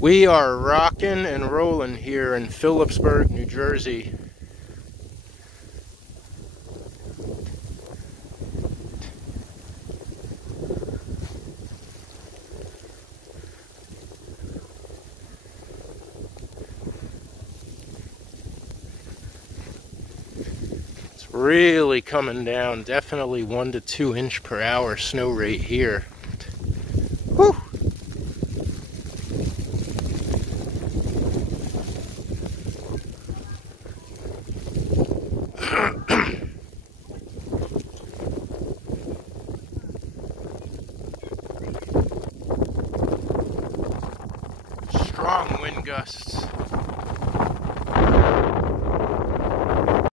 We are rocking and rolling here in Phillipsburg, New Jersey. It's really coming down, definitely 1 to 2 inch per hour snow rate here. Whew. Strong wind gusts.